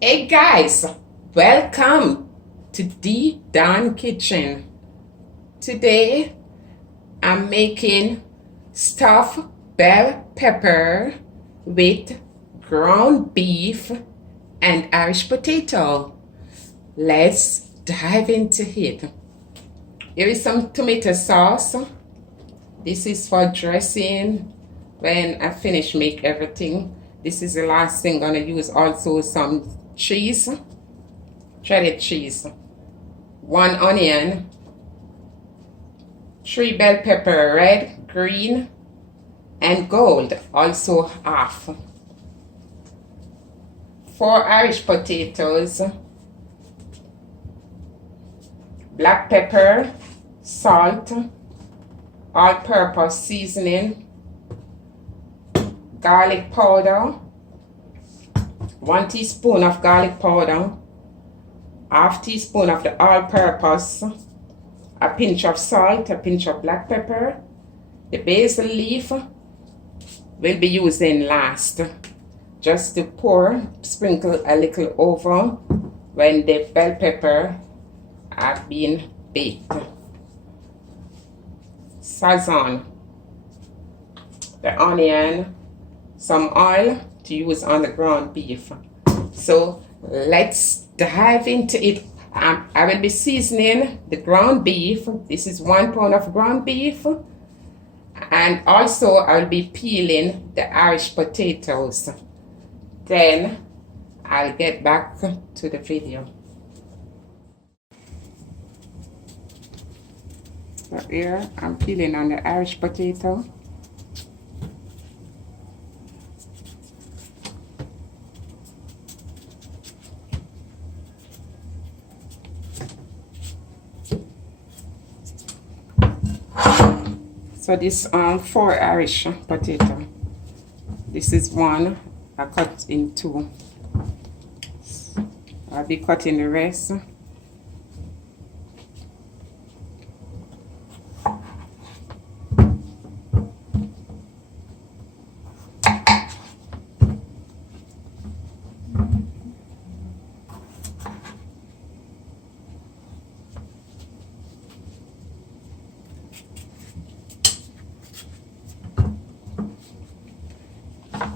Hey guys, welcome to the Dawn Kitchen. Today I'm making stuffed bell pepper with ground beef and Irish potato. Let's dive into it. Here is some tomato sauce. This is for dressing when I finish make everything. This is the last thing I'm gonna use. Also some cheese, shredded cheese, 1 onion, 3 bell pepper, red, green, and gold, also half. 4 Irish potatoes, black pepper, salt, all-purpose seasoning, garlic powder, 1 teaspoon of garlic powder, half teaspoon of the all-purpose, a pinch of salt, a pinch of black pepper. The basil leaf will be used in last, just to sprinkle a little over when the bell pepper have been baked. Sazon, the onion, some oil to use on the ground beef. So let's dive into it. I will be seasoning the ground beef. This is 1 pound of ground beef, and also I'll be peeling the Irish potatoes. Then I'll get back to the video. So here I'm peeling on the Irish potato. So this 4 Irish potato. This is 1. I cut in 2. I'll be cutting the rest.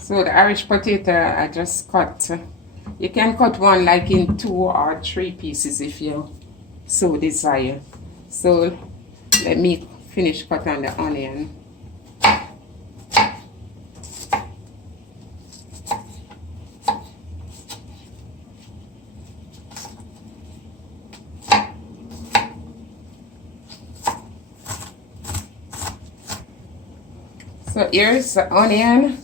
So the Irish potato I just cut. You can cut one like in 2 or 3 pieces if you so desire. So let me finish cutting the onion. So here's the onion.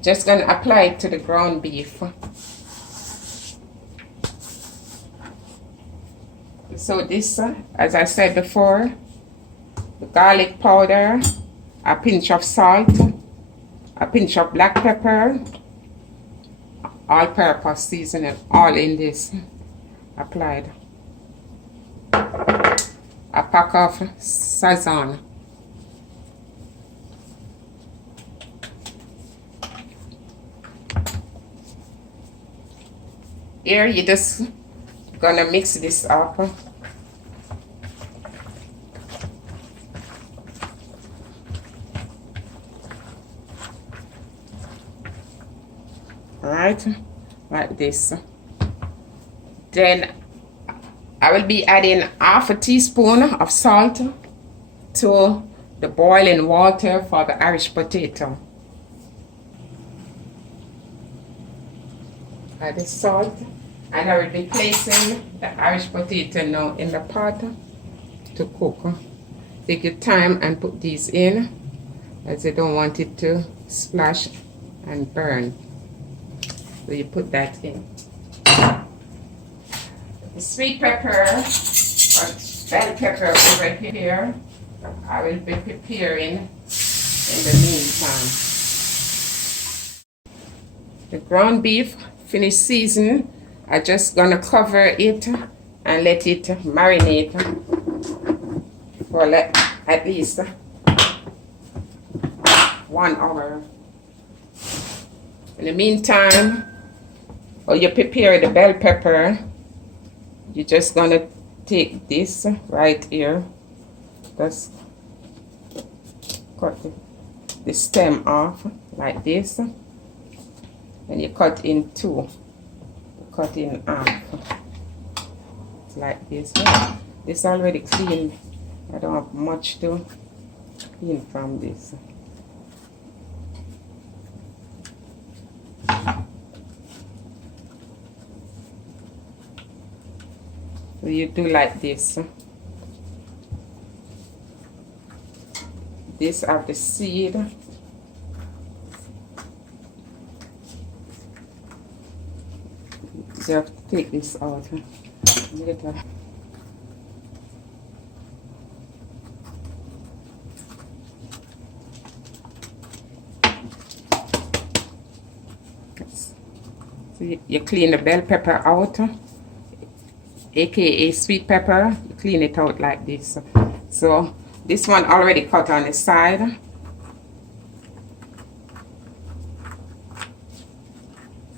Just gonna apply it to the ground beef. So this, as I said before, the garlic powder, a pinch of salt, a pinch of black pepper, all-purpose seasoning, all in this applied. A pack of Sazon. Here you just gonna mix this up. Alright, like this. Then I will be adding half a teaspoon of salt to the boiling water for the Irish potato. Add the salt. And I will be placing the Irish potato now in the pot to cook. Take your time and put these in, as you don't want it to splash and burn. So you put that in. The sweet pepper or bell pepper over here, I will be preparing in the meantime. The ground beef finished seasoned. I'm just gonna cover it and let it marinate for at least 1 hour. In the meantime, or you prepare the bell pepper, you're just gonna take this right here, just cut the stem off like this, and you cut in two, cut in half like this. This already clean. I don't have much to clean from this. So you do like this. This have the seed. You have to take this out later. So you clean the bell pepper out, aka sweet pepper. You clean it out like this. So this one already cut on the side.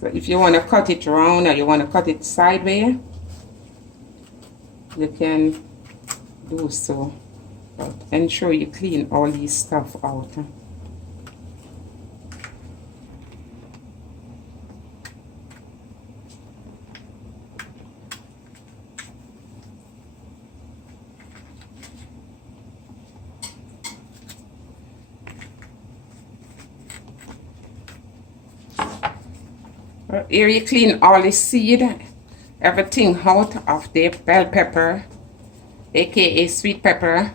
So if you want to cut it round or you want to cut it sideways, you can do so. But ensure you clean all these stuff out. Here you clean all the seed, everything out of the bell pepper, aka sweet pepper.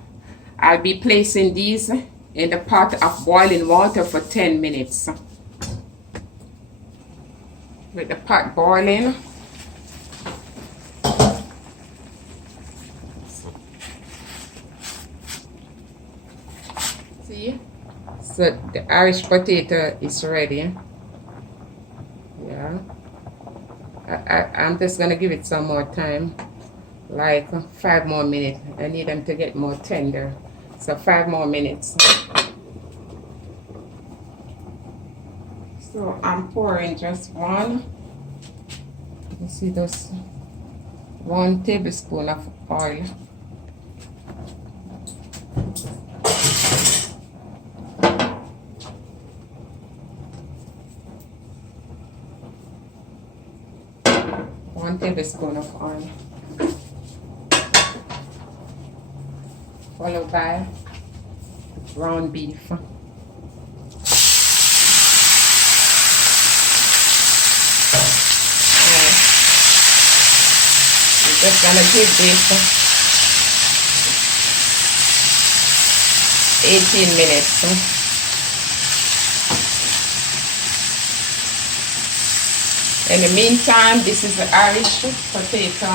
I'll be placing these in the pot of boiling water for 10 minutes. With the pot boiling, see? So the Irish potato is ready. Yeah, I'm just gonna give it some more time, like 5 more minutes. I need them to get more tender, so 5 more minutes. So I'm pouring just one. You see those 1 tablespoon of oil. One tablespoon of oil, followed by ground beef. We're just gonna give this 18 minutes. In the meantime, this is the Irish potato.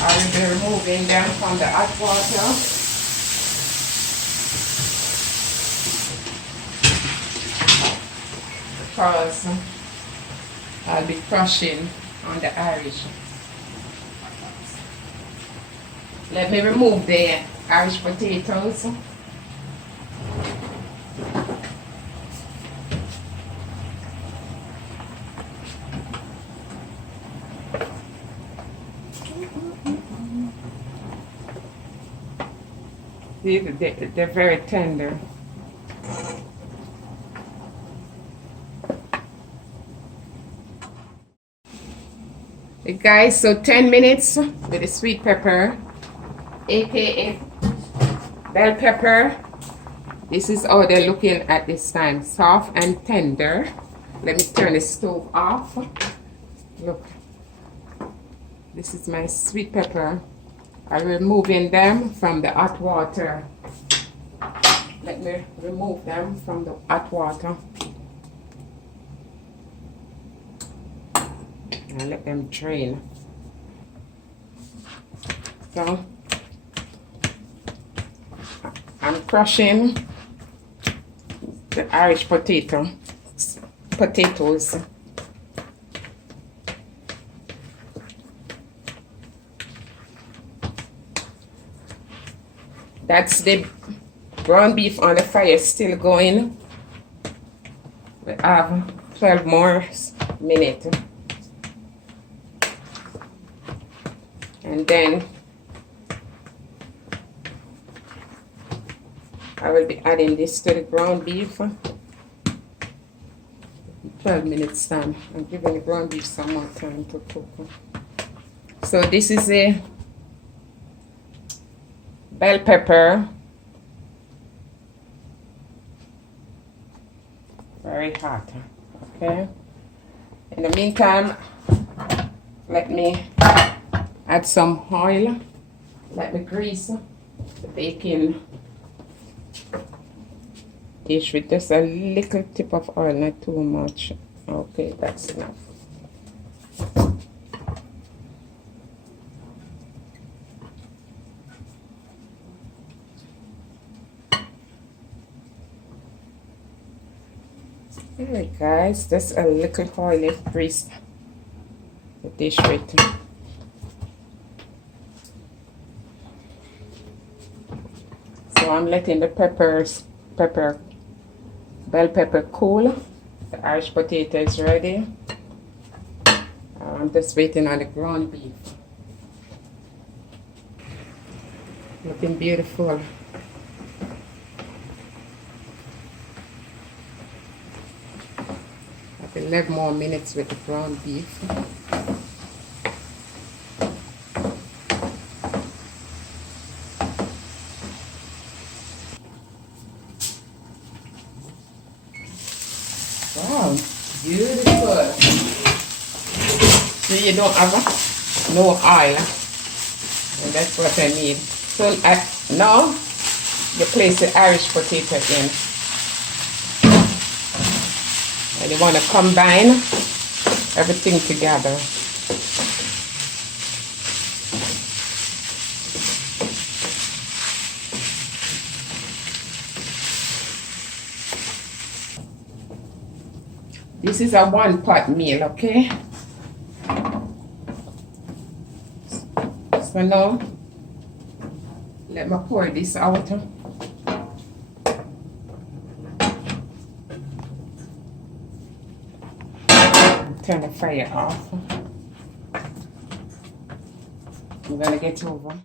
I will be removing them from the hot water. Because I'll be crushing on the Irish. Let me remove the Irish potatoes. They're very tender. Hey guys, so 10 minutes with the sweet pepper, aka bell pepper. This is how they're looking at this time, soft and tender. Let me turn the stove off. Look, this is my sweet pepper. I'm removing them from the hot water. Let me remove them from the hot water. And let them drain. So, I'm crushing the Irish potatoes. That's the ground beef on the fire still going. We have 12 more minutes. And then I will be adding this to the ground beef. 12 minutes time. I'm giving the ground beef some more time to cook. So this is a bell pepper. Very hot. Okay. In the meantime, let me add some oil. Let me grease the baking dish with just a little tip of oil, not too much. Okay, that's enough. Alright guys, just a little oil grease the dish with. So I'm letting the bell pepper cool. The Irish potato is ready. I'm just waiting on the ground beef. Looking beautiful. Like 11 more minutes with the ground beef. Wow, beautiful. So you don't have no oil, and that's what I need. So now you place the Irish potato in, and you want to combine everything together. This is a one-pot meal, okay? So now, let me pour this out. Turn the fire off. I'm gonna get over.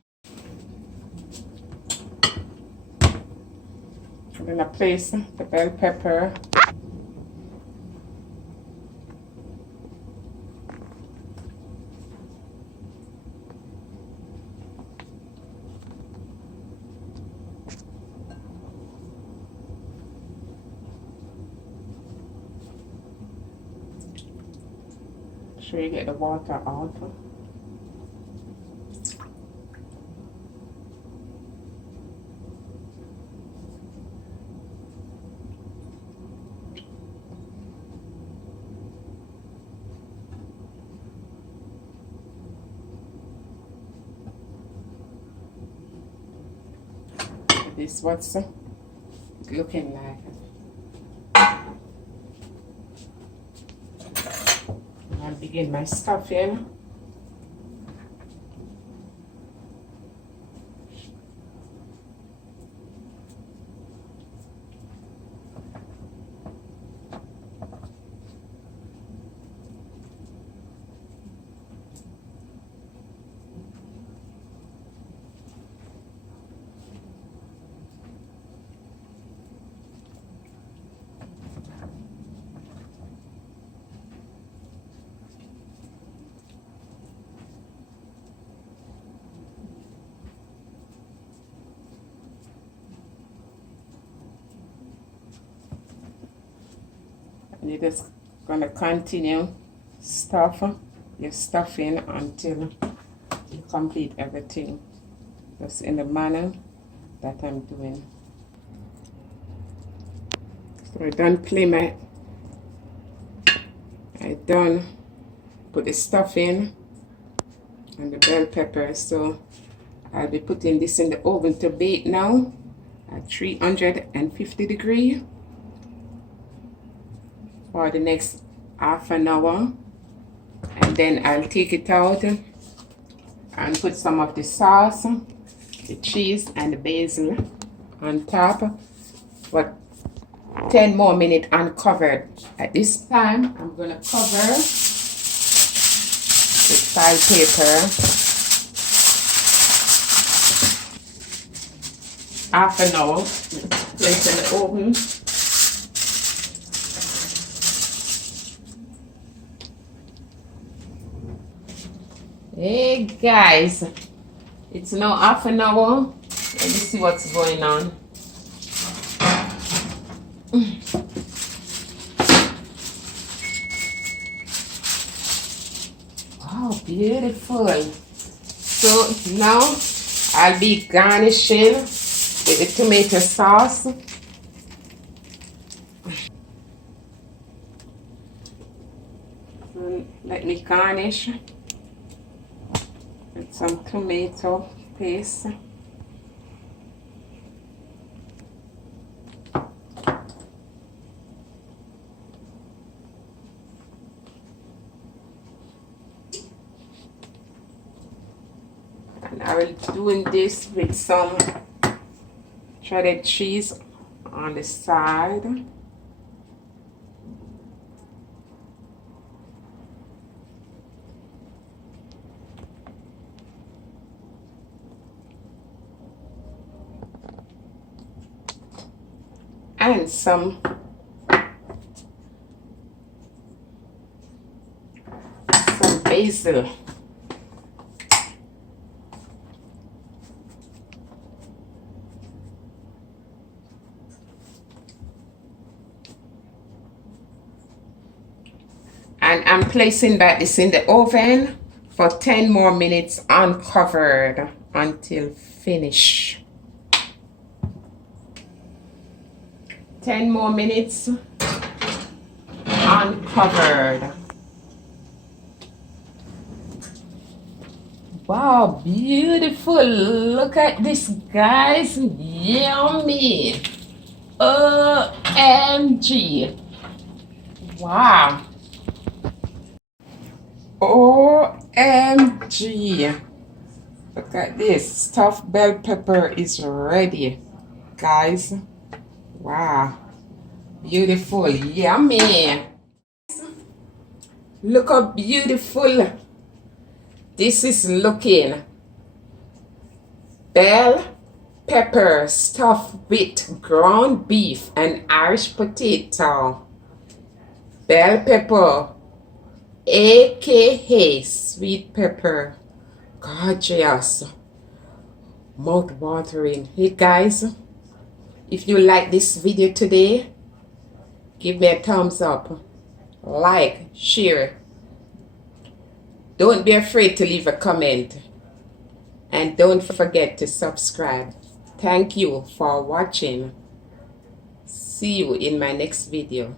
I'm gonna place the bell pepper. Sure you get the water out. This what's looking like. I'll begin my stuffing. And you're just gonna continue your stuffing until you complete everything, just in the manner that I'm doing. So I done put the stuffing and the bell pepper, so I'll be putting this in the oven to bake now at 350 degrees for the next half an hour, and then I'll take it out and put some of the sauce, the cheese and the basil on top. But 10 more minutes uncovered. At this time, I'm going to cover with file paper. Half an hour. Place in the oven. Hey guys, it's now half an hour. Let me see what's going on. Oh, beautiful. So now I'll be garnishing with the tomato sauce. Let me garnish with some tomato paste. And I will be doing this with some shredded cheese on the side. And some basil. And I'm placing this in the oven for 10 more minutes uncovered until finish. 10 more minutes uncovered. Wow, beautiful. Look at this, guys. Yummy. OMG. Wow. OMG. Look at this. Stuffed bell pepper is ready, guys. Wow. Beautiful. Yummy. Look how beautiful this is looking. Bell pepper stuffed with ground beef and Irish potato. Bell pepper, aka sweet pepper. Gorgeous. Mouth watering. Hey guys, if you like this video today, give me a thumbs up. Like, share. Don't be afraid to leave a comment. And don't forget to subscribe. Thank you for watching. See you in my next video.